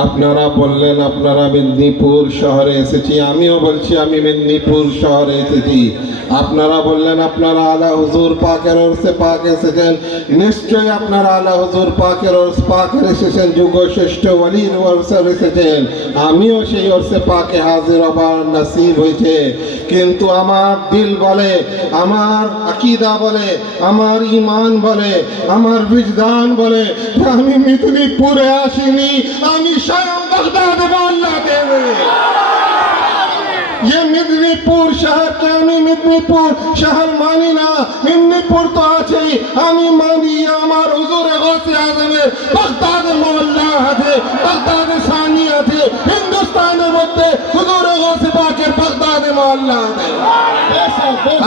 আপনারা বললেন আপনারা মেদিনীপুর শহরে এসেছি, আমিও বলছি আমি মেদিনীপুর শহরে এসেছি। আপনারা বললেন আপনারা আলা হুজুর পাকের ওরসে পাক এসেছেন, নিশ্চয়ই আপনারা আলা হুজুর পাকের ওরস পাকের এসেছেন, যুগ শ্রেষ্ঠ ওয়ালির ওরসে এসেছেন। আমিও সেই ওরসে পাকে হাজির হবার নসিব হয়েছে, কিন্তু আমার দিল বলে, আমার আকীদা বলে, আমার ঈমান বলে, আমার বিজদান বলে আমি মেদিনীপুরে আসিনি, আমি স্বয়ং বাগদাদে মোহল্লা দেবে। ये मेदिनीपुर शहर के আমি মেদিনীপুর শহর মানি না, মেদিনীপুর তো আছেই, আমি মানি আমার হুজুরে গৌসে আজমের বাগদাদের মহল্লা আছে, বাগদাদের সানি আছে, হিন্দুস্তানের মধ্যে হুজুরে গৌসে পাকের বাগদাদে মহল্লা আছে।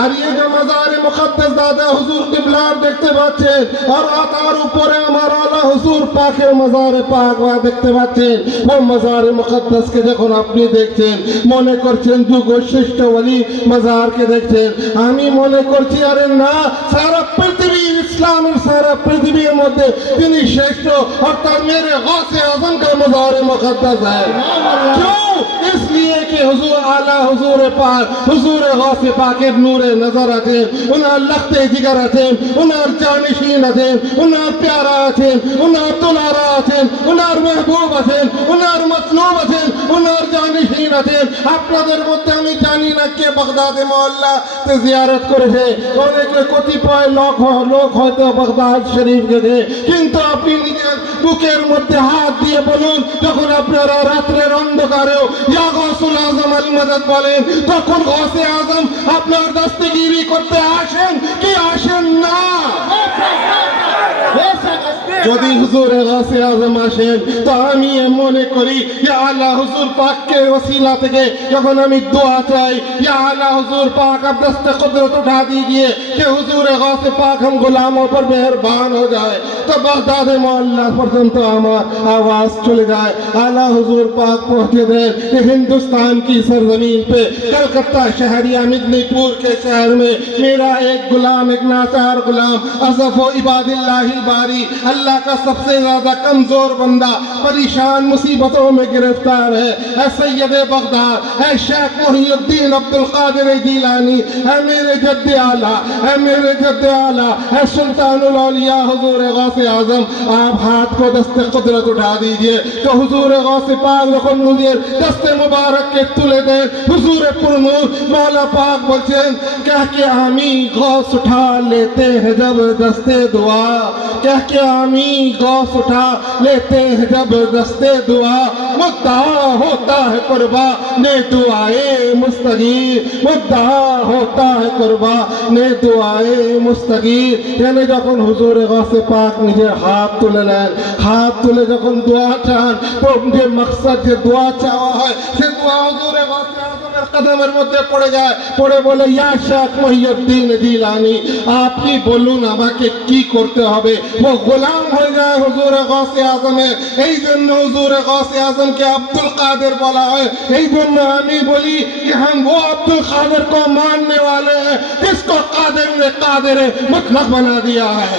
আর এই যে মাজারে মুকদ্দাস দাদা হুজুর কিবলার দেখতে পাচ্ছেন, আর তার উপরে আমার আলা হুজুর পাকের মাজারে পাক দেখতে পাচ্ছেন, ওই মাজারে মুকদ্দাসকে যখন আপনি দেখছেন মনে করছেন যুগ শ্রেষ্ঠ ওয়ালি মাজারকে দেখছেন, আমি মনে করছি আরে না, সারা পৃথিবী ইসলামের সারা পৃথিবীর মধ্যে তিনি শ্রেষ্ঠ, অর্থাৎ मेरे गौसे आजम का मज़ार मुक़द्दस है। क्यों? इसलिए कि हुजूर आला हुजूर पाक हुजूर गौसे पाकेर नूरे नजर आছেন, ওনার লখতে জিগর আছেন, ওনার জানিশিন আছেন, ওনার প্যারা আছেন, ওনার দুলারা আছেন, ওনার মেহবুব আছেন, ওনার মতলুব আছেন, ওনার জানিশিন আছেন। আপনাদের মধ্যে আমি জানি না কে বাগদাদে মহল্লাতে জিয়ারত করেছে, অনেকে কতিপয় লোক হয়তো বাগদাদ শরীফ গেছে, কিন্তু আপনি নিজের বুকের মধ্যে হাত দিয়ে বলুন, যখন আপনারা রাত্রের অন্ধকারেও ইয়া গৌসুল আজম আল মদদ বলেন, তখন গৌসে আজম আপনার দস্তগিরি করতে আসেন কি আসেন না? যদি হুজুরে গৌসে আজম আসেন তো আমি মনে করি ইয়া আলা হুজুর পাককে ওসিলা থেকে যখন আমি দোয়া চাই, ইয়া আলা হুজুর पाक अब दस्ते कुदरत उठा दीजिए कि हुजूर गौसे पाक हम गुलामों पर मेहरबान हो जाए, तो बगदाद मोहल्ला पर्यंत हमार आवाज चले जाए, आला हुजूर पाक पहुंचे दें हिंदुस्तान की सरजमीन पे, कलकत्ता शहरिया मेदिनीपुर के शहर में मेरा एक गुलाम, एक नाचार गुलाम असफ इबादिल्लाहिल बारी, अल्लाह का सबसे ज्यादा कमजोर बंदा, परेशान मुसीबतों में गिरफ्तार है, सैयद बगदाद है शेख मुहीउद्दीन अब्दुल कादिर जिलानी, है मेरे जद्द आला, है मेरे जद्द आला, है सुल्तानुल औलिया हुजूर गौसे आजम। आप हाथ को दस्ते कुदरत उठा दीजिए तो हुजूर गौसे पाक যখন নিজের दस्ते मुबारक के তুলে দেন, हुजूर पुरनूर मौला पाक বলছেন कह के आमी गौस उठा लेते हैं जब दस्ते दुआ, कह के आमी गौस उठा लेते हैं जब दस्ते दुआ, मुद्दा होता है कुर्बा ने दुआए मुस्तगीर, मुद्दा होता है कुर्बा ने दुआए मुस्तगीर। यानी যখন হুজুরে গৌসে পাক নিজের হাত তুলে নেন, হাত তুলে যখন দোয়া চান, তো যে মকসদ যে দোয়া চাওয়া হয় সে দোয়া হুজুরে গৌসে আজমের কদমের মধ্যে পড়ে যায়, পড়ে বলে ইয়া শেখ মুহিউদ্দীন জিলানী আপনি বলুন আমাকে কি করতে হবে, ও গোলাম হয়ে যায় হুজুরে গৌসে আজমের। এই জন্য হুজুরে গৌসে আজমকে আব্দুল কাদের বলা হয়। এই জন্য আমি বলি कि हम वो अब्दुल कादिर को मानने वाले हैं जिसको कादिर ने कादिर मुतलक बना दिया है।